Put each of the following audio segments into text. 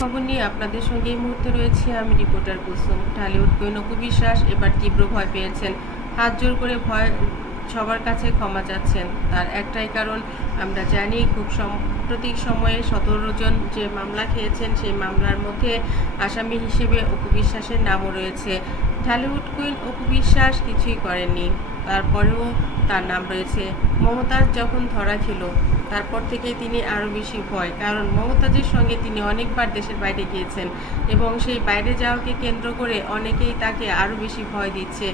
খবর নিয়ে আপনাদের সঙ্গে এই মুহূর্তে রয়েছে। আমি রিপোর্টার কুসুম ঢালিউড। কুইন অপু বিশ্বাস এবার তীব্র ভয় পেয়েছেন। হাত জোর করে ভয়, সবার কাছে ক্ষমা চাচ্ছেন। তার একটাই কারণ, আমরা জানি খুব সাম্প্রতিক সময়ে সতেরো জন যে মামলা খেয়েছেন, সেই মামলার মধ্যে আসামি হিসেবে অপু বিশ্বাসের নামও রয়েছে। ঢালিউড কুইন অপু বিশ্বাস কিছুই করেননি। তারপরেও তার নাম রয়েছে। মমতাজ যখন ধরা ছিল তারপর থেকেই তিনি আরও বেশি ভয়। কারণ মমতাজের সঙ্গে তিনি অনেকবার দেশের বাইরে গিয়েছেন এবং সেই বাইরে যাওয়াকে কেন্দ্র করে অনেকেই তাকে আরও বেশি ভয় দিচ্ছে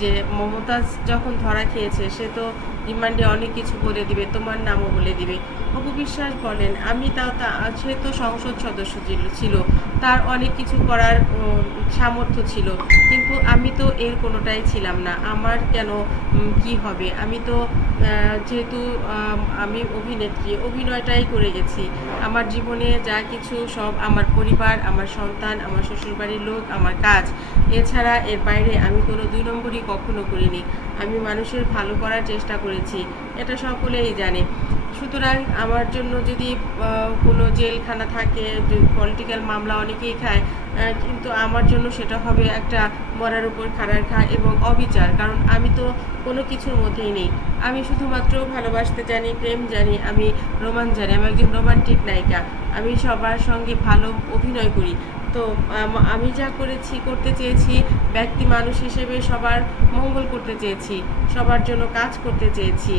যে মমতাজ যখন ধরা খেয়েছে, সে তো রিমান্ডে অনেক কিছু বলে দিবে, তোমার নামও বলে দিবে। অপু বিশ্বাস বলেন, আমি তাও তা, সে তো সংসদ সদস্য ছিল। তার অনেক কিছু করার সামর্থ্য ছিল। কিন্তু আমি তো এর কোনোটাই ছিলাম না। আমার কেন কি হবে? আমি তো যেহেতু আমি অভিনেত্রী, অভিনয়টাই করে গেছি। আমার জীবনে যা কিছু সব আমার পরিবার, আমার সন্তান, আমার শ্বশুরবাড়ির লোক, আমার কাজ। এছাড়া এর বাইরে আমি কোনো দুই নম্বরই কখনো করিনি। আমি মানুষের ভালো করার চেষ্টা করেছি। এটা সকলেই জানে। সুতরাং আমার জন্য যদি কোনো জেলখানা থাকে পলিটিক্যাল মামলা অনেকেই খায় কিন্তু আমার জন্য সেটা হবে একটা মরার উপর খাড়ার খা এবং অবিচার, কারণ আমি তো কোনো কিছুর মধ্যেই নেই। আমি শুধুমাত্র ভালোবাসতে জানি, প্রেম জানি, আমি রোমান জানি, আমি একজন রোমান্টিক নায়িকা। আমি সবার সঙ্গে ভালো অভিনয় করি। তো আমি যা করেছি, করতে চেয়েছি, ব্যক্তি মানুষ হিসেবে সবার মঙ্গল করতে চেয়েছি, সবার জন্য কাজ করতে চেয়েছি।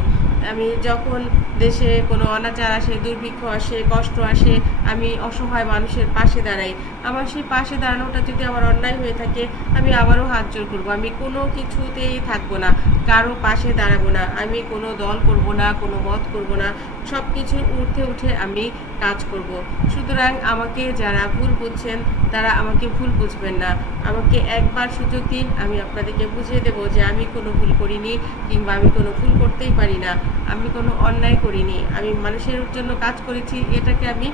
আমি যখন দেশে কোনো অনাচার আসে, দুর্ভিক্ষ আসে, কষ্ট আসে, আমি অসহায় মানুষের পাশে দাঁড়াই। আমার সেই পাশে দাঁড়ানোটা যদি আমার অন্যায় হয়ে থাকে, আমি আবারও হাত জোর করব। আমি কোনো কিছুতেই থাকব না, কারও পাশে দাঁড়াবো না, আমি কোনো দল করব না, কোনো মত করব না সব কিছু উঠে উঠে আমি কাজ করব। সুতরাং আমাকে যারা ভুল বুঝছেন তারা আমাকে ভুল বুঝবেন না। আমাকে একবার সুযোগ দিন আমি আপনাদেরকে বুঝিয়ে দেব যে আমি কোনো ভুল করিনি কিংবা আমি কোনো ভুল করতেই পারি না। আমি কোনো অন্যায় করিনি। আমি মানুষের জন্য কাজ করেছি, এটাকে আমি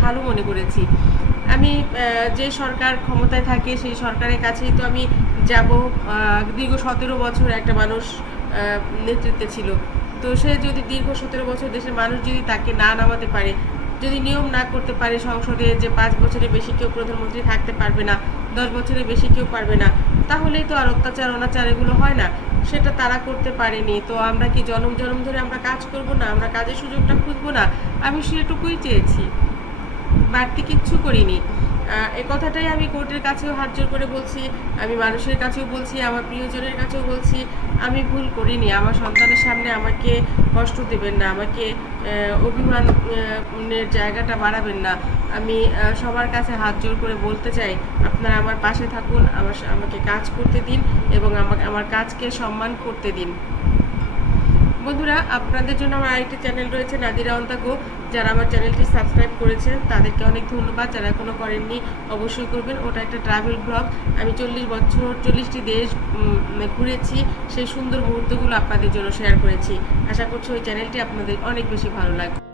ভালো মনে করেছি। আমি যে সরকার ক্ষমতায় থাকে সেই সরকারের কাছেই তো আমি যাব দীর্ঘ সতেরো বছর একটা মানুষ নেতৃত্বে ছিল। তো সে যদি দীর্ঘ সতেরো বছর দেশের মানুষ যদি তাকে না নামাতে পারে যদি নিয়ম না করতে পারে সংসদে যে পাঁচ বছরের বেশি কেউ প্রধানমন্ত্রী থাকতে পারবে না, দশ বছরের বেশি কেউ পারবে না, তাহলেই তো আর অত্যাচার, অনাচার এগুলো হয় না। সেটা তারা করতে পারেনি। তো আমরা কি জনম জনম ধরে আমরা কাজ করব না? আমরা কাজের সুযোগটা খুঁজবো না? আমি সেটুকুই চেয়েছি। বাড়তি কিচ্ছু করিনি। এ কথাটাই আমি কোর্টের কাছেও হাত জোর করে বলছি, আমি মানুষের কাছেও বলছি, আমার প্রিয়জনের কাছেও বলছি, আমি ভুল করিনি, আমার সন্তানের সামনে আমাকে কষ্ট দেবেন না, আমাকে অভিমানের জায়গাটা বাড়াবেন না। আমি সবার কাছে হাত জোর করে বলতে চাই, আপনারা আমার পাশে থাকুন, আমার, আমাকে কাজ করতে দিন এবং আমাকে, আমার কাজকে সম্মান করতে দিন। বন্ধুরা, আপনাদের জন্য আমার আরেকটি চ্যানেল রয়েছে নাদিরা অন্তাগো যারা আমার চ্যানেলটি সাবস্ক্রাইব করেছেন, তাদেরকে অনেক ধন্যবাদ। যারা এখনও করেননি, অবশ্যই করবেন। ওটা একটা ট্রাভেল ব্লগ আমি চল্লিশ বছর, চল্লিশটি দেশ ঘুরেছি। সেই সুন্দর মুহূর্তগুলো আপনাদের জন্য শেয়ার করেছি। আশা করছি ওই চ্যানেলটি আপনাদের অনেক বেশি ভালো লাগবে।